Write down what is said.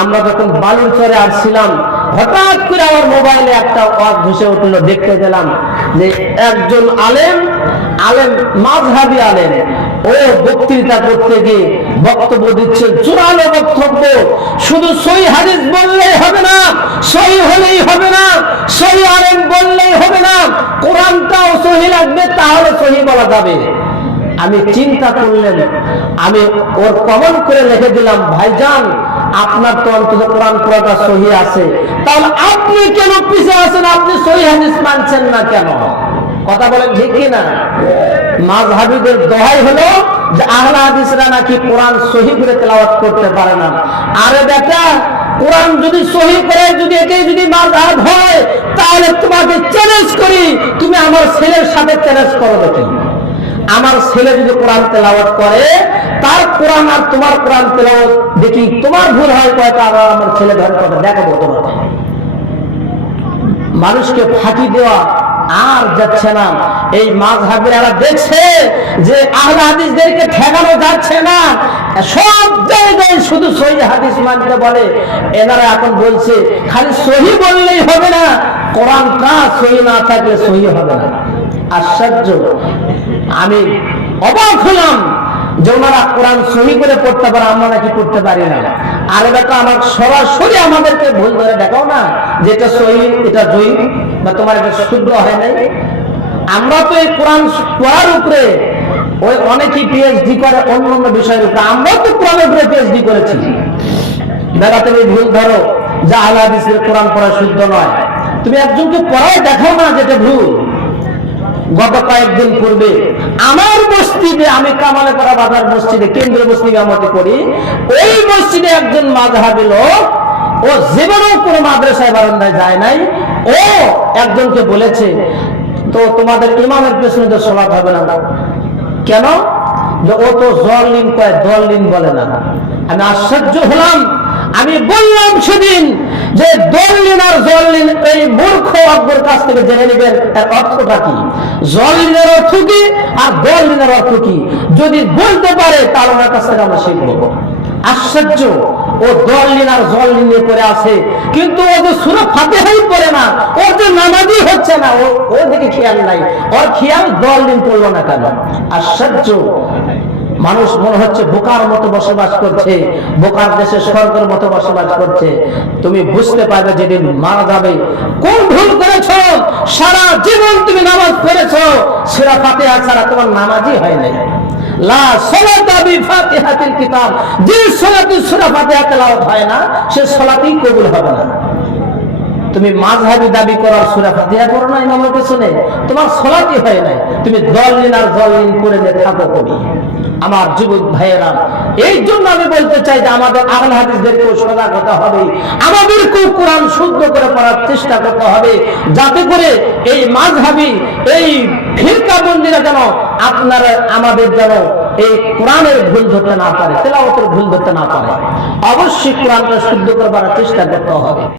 আমরা যখন বালুরচরে আসছিলাম, হঠাৎ করে আমার মোবাইলে একটা ওয়াজ ভেসে উঠলো। দেখতে গেলাম যে একজন আলেম মাযহাবী আলেম, ও বক্তৃতা করতে গিয়ে বক্তব্য দিচ্ছেন, জোরালো বক্তব্য। শুধু সহিহ হাদিস বললেই হবে না, সহিহ হলেই হবে না, সহিহ আলেম বললেই হবে না, কোরআনটাও সহিহ লাগবে, তাহলে সহিহ বলা যাবে। আমি চিন্তা করলেন, আমি ওর কমেন্ট করে লিখে দিলাম, ভাইজান আপনার তো অন্তত কোরআন পুরোটা সহিহ আছে, তাহলে আপনি কেন পিছে আছেন? আপনি সহিহ হাদিস মানছেন না কেন? কথা বলেন ঠিক কি না? মাযহাবীদের দোহাই হলো যে আহলে হাদিসরা নাকি কোরআন সহিহ করে তেলাওয়াত করতে পারে না। আরে বেটা, কোরআন যদি সহিহ করে, যদি এটাই যদি মাযহাব হয়, তাহলে তোমাকে চ্যালেঞ্জ করি, তুমি আমার ছেলের সাথে চ্যালেঞ্জ করো দেখি। আমার ছেলে যদি কোরআন তেলাওয়াত করে, তার কোরআন আর তোমার কোরআন তেলাওয়াত দেখি তোমার ভুল হয় কয়টা, আর আমার ছেলে ধরে কয়টা, দেখাবো তোমাকে। মানুষকে ফাঁকি দেওয়া আর যাচ্ছে না। এই মাযহাবীরা দেখছে যে আহলে হাদিসদেরকে ঠেকানো যাচ্ছে না, সব জায়গায় শুধু সহিহ হাদিস মানতে বলে। এনারা এখন বলছে খালি সহিহ বললেই হবে না, কোরআনটা সহিহ না থাকলে সহিহ হবে না। আশ্চর্য! আমি অবাক হলাম যে ওনারা কোরআন সহিহ করে পড়তে পারে, আমরা নাকি পড়তে পারি না। আর এটা আমার সরাসরি আমাদেরকে ভুল ধরে দেখাও না যে এটা সহিহ, এটা জয়ী, বা তোমার এটা শুদ্ধ হয় নাই। আমরা তো এই কোরআন পড়ার উপরে ওই অনেকেই পিএইচডি করে অন্য অন্য বিষয়ের উপরে, আমরা তো কোরআনের উপরে পিএইচডি করেছি। দাদা তুমি ভুল ধরো যে আহলে হাদিসের কোরআন পড়া শুদ্ধ নয়, তুমি একজনকে পড়ায় দেখাও না যেটা ভুল। গত কয়েকদিন পূর্বে আমার মসজিদে, আমি কামালেপাড়া বাজার মসজিদে, কেন্দ্রীয় মসজিদে আমতে করি, ওই মসজিদে একজন মাযহাবী লোক, ও জীবনেও কোনো মাদ্রাসায় বারান্দায় যায় নাই, ও একজনকে বলেছে, তো তোমাদের ইমামের পেছনে তো সালাত হবে না কেন? যে ও তো জলিম কয়, দলিম বলে না। আমি আশ্চর্য হলাম। আমি বললাম সেদিন যে দলিন আর জলিন, এই মূর্খ অজ্ঞর কাছ থেকে জেনে নেবেন এর অর্থটা কি, জলিনের অর্থ কি আর দলিনের অর্থ কি। যদি বলতে পারে তাহলে ওনার কাছ থেকে আমরা শিখবো। আশ্চর্য! ও দলিন আর জলিন নিয়ে পড়ে আছে, কিন্তু ও যে সূরা ফাতিহাই পড়ে না, ওর যে নামাজি হচ্ছে না, ও দিকে খেয়াল নাই, ওর খেয়াল দলিন পড়লো না কেন? আশ্চর্য! মানুষ মনে হচ্ছে বোকার মতো বসবাস করছে, বোকার দেশে স্বর্গের মতো বসবাস করছে। তুমি বুঝতে পারবে যেদিন মারা যাবে কোন ভুল করেছো। সারা জীবন তুমি নামাজ পড়েছো, সূরা ফাতিহা ছাড়া তোমার নামাজই হয় নাই। লা সালাতা বিফাতিহাতিল কিতাব, যে সালাতে সূরা ফাতিহা তেলাওয়াত হয় না, সে সালাতই কবুল হবে না। তুমি মাযহাবী দাবি করার সূরা ফাতিহা পড়ো না ইমামের পেছনে, তোমার সালাতই হয় নাই, তুমি দলিন আর জলিন করে থাকো। তুমি আমার যুবক ভাইয়েরা, এই জন্য আমি বলতে চাই যে আমাদের আহলে হাদিসদেরকেও সজাগ হতে হবে, আমাদেরকেও কোরআন শুদ্ধ করে পড়ার চেষ্টা করতে হবে, যাতে করে এই মাযহাবী এই ফিরকাবন্দীরা যেন আপনারা আমাদের যেন এই কোরআনের ভুল ধরতে না পারে, তেলাওয়াতের ভুল ধরতে না পারে। অবশ্যই কোরআনটা শুদ্ধ করবার চেষ্টা করতে হবে।